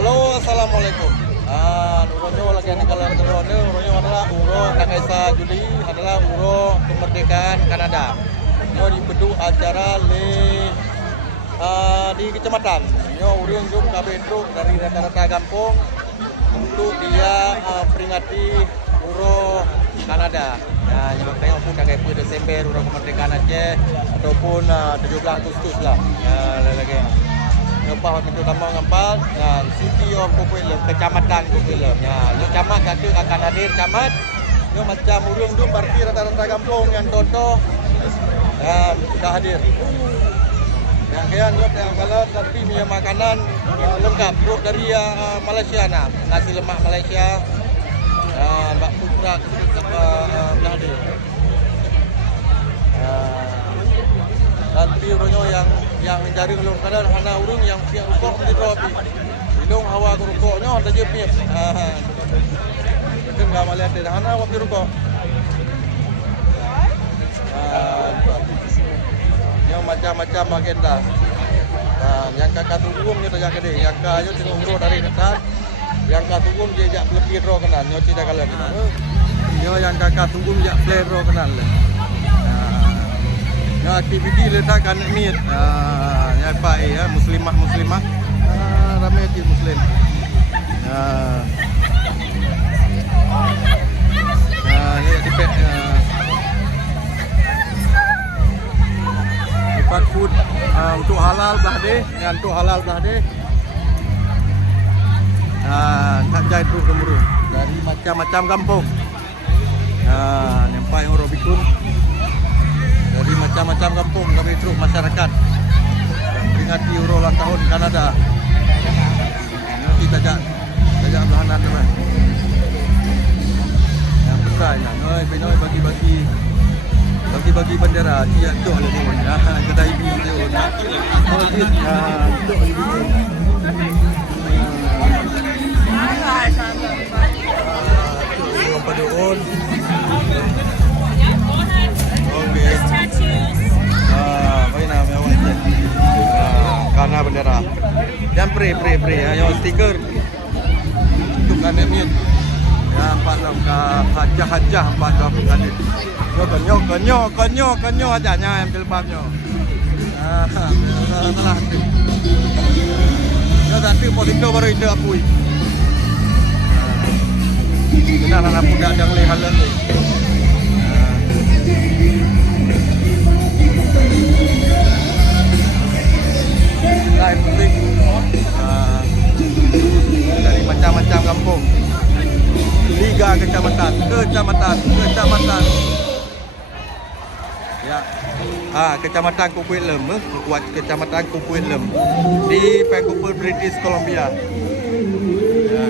Halo, assalamualaikum. Uronyo lagi ada kalah kedua. Uronyo adalah uro Nakaisa Juli adalah uro kemerdekaan Kanada. Nyo di peduk acara di kecamatan. Nyo urang jum kabedruk dari rata-rata kampung untuk dia peringati uro Kanada. Nah, nyo tengok pun dah 1 Desember uro kemerdekaan Aceh ataupun 17 Agustus lah. Lagi. Lepas pintu tambang ngampal dan City of Kukuilem, kecamatan Kukuilem. Ya, lu camat kata akan hadir camat. Yo macam urung tu berarti rata-rata kampung yang toto dan sudah hadir. Yang kian yang kalau tapi punya makanan lengkap bro dari Malaysia nah. Nasi lemak Malaysia. Bak putra sudah hadir. Nanti urunyo yang mencari ulung kadang hana urung yang siap rukuk di tropi. Hidung hawa rukuknya ada je pip. Mungkin enggak melihat di hana waktu rukuk. Yang macam-macam agenda. Yang kakak tunggu nyo tajak gede, yang kayo tengok uro dari dekat. Yang kakak tunggu dia jak lebih ro kenan, nyo tidak kalah. Nyo yang kakak tunggu jak play ro kenan le. Ya, aktiviti letakkan mit ya baik ya muslimah ramai di muslim ini di tempat food untuk halal dah deh yang untuk halal dah deh tak jahit tu kemudian dari macam-macam kampung nyampai orang bikun dari macam-macam kampung kami truk masyarakat peringati uro ulang tahun Kanada. Nanti tajak belahanan teman. Yang besar yang noi bagi bendera dia tu ada ni. Kedai ibu tu. Oh dia tu ibu. Paduon. Okey. Baik nama awak je. Karena bendera. Dan pre ayo stiker. Untuk kami ni. Ya 46 hajah 40 kali. Kenyo ajanya yang filmnya. Salah. Ya tadi posito baru itu apui. Benar anak muda yang lihalan ni. Lain musik dari macam-macam kampung, liga kecamatan. Ya, kecamatan Kukuilem, buat kecamatan Kukuilem di Vancouver, British Columbia. Ya.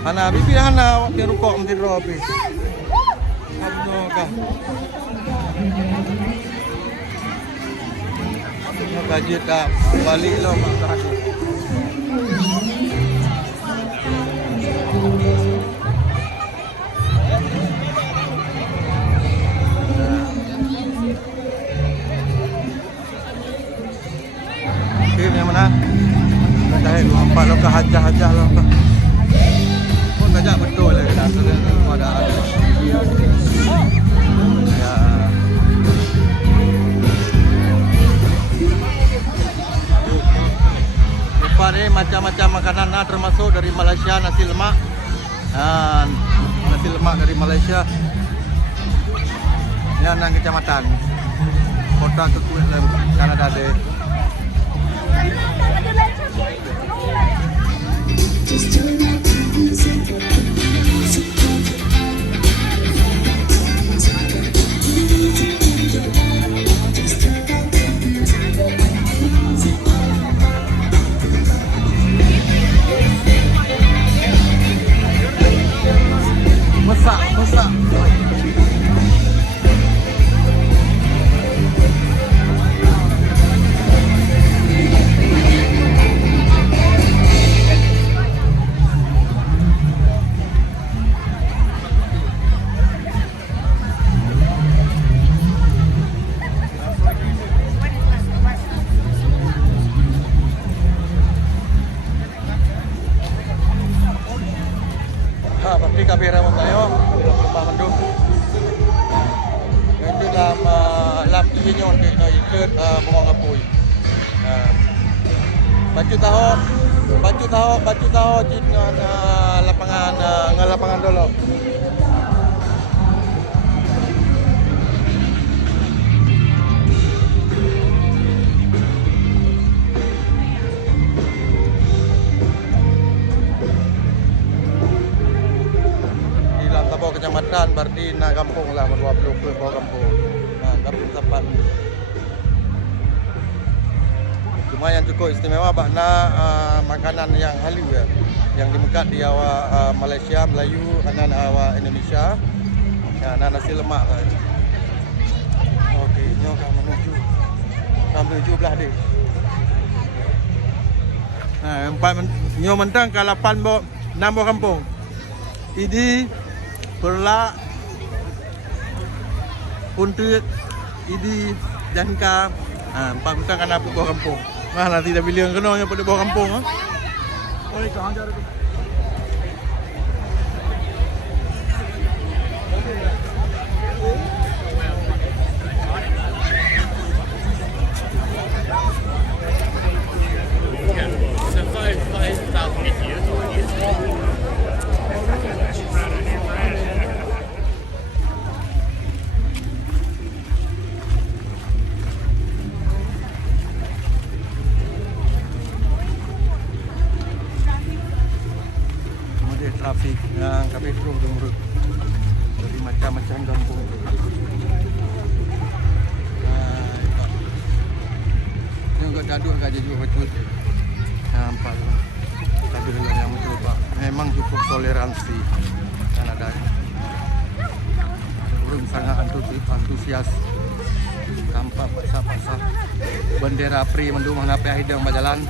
Hana bibi hana waktu rukuk mesti robi. Abno kah? Gaji tak balik lo mak tadi. Okey, yang mana? Dah lu empat lo ke hajah lo ke. Pun tajak betul lah dah ada. Ya. Ini macam-macam makanan termasuk dari Malaysia nasi lemak dari Malaysia yang nang kecamatan kota Kukuilem Kanada deh. Masak. kabeh ramai tayo. Lembah mendung. Itu lam inyon ke ikut bawang apui. Baju tahu dengan lapangan dulu. Bawah kecamatan Bardina kampung lah 20 bawah kampung. Nah, kampung Sapan. Lumayan cukup istimewa bakna makanan yang halu ya. Yang dimukat di awak Malaysia, Melayu, anak awak Indonesia. Ya, nasi lemak lah. Okey, nyo kami menuju belah dia. Nah, nyo mentang ke 6 bawah kampung. Ini Perla untuk idi Janka 4 bintang kan apa bawah kampung. Mana tidak bilang kenanya pada bawah kampung. Oh, itu aja tu. Trafik yang kami terus gemrut dari macam-macam kampung. Ini enggak daduk gaji juga betul. Nampak tadi yang mencoba. Memang cukup toleransi Kanada. Orang sangat antusias. Tampak pasar-pasar bendera pri mendung mengapai hidang berjalan.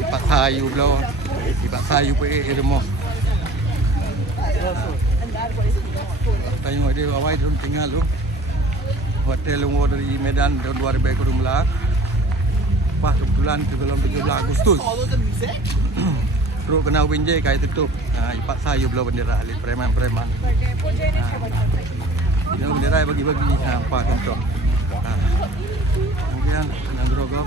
Dipaksa ayu belau. Dipaksa ayu pergi rumah. Tengok dia awal dia tinggal tu. Hotel lumur dari Medan tahun 2000 ke Rumlah. Pas kebetulan ke dalam 17 Agustus. Terus kena winjai kaya tutup. Dipaksa ayu belau bendera alit preman-preman. Dia bendera bagi-bagi nampak contoh. Kemudian dengan gerogam.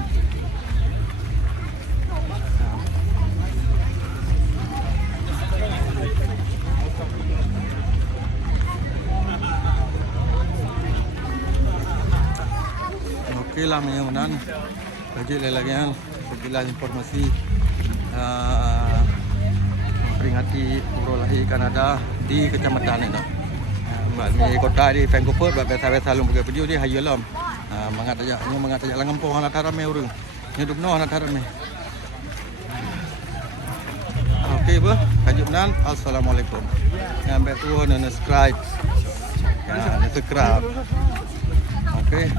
Okey lah menyamanan bagi lelagian sekilas informasi memperingati Puro Lahir Kanada di kecamatan ini. Di kota di Vancouver biasa-biasa lu pergi video dia hayu lam. Mangat aja langampung anak ramai orang. Hidup no anak ramai. Okey bah, kajuk nan. Assalamualaikum. Sampai tu subscribe. Ya, subscribe. Okey.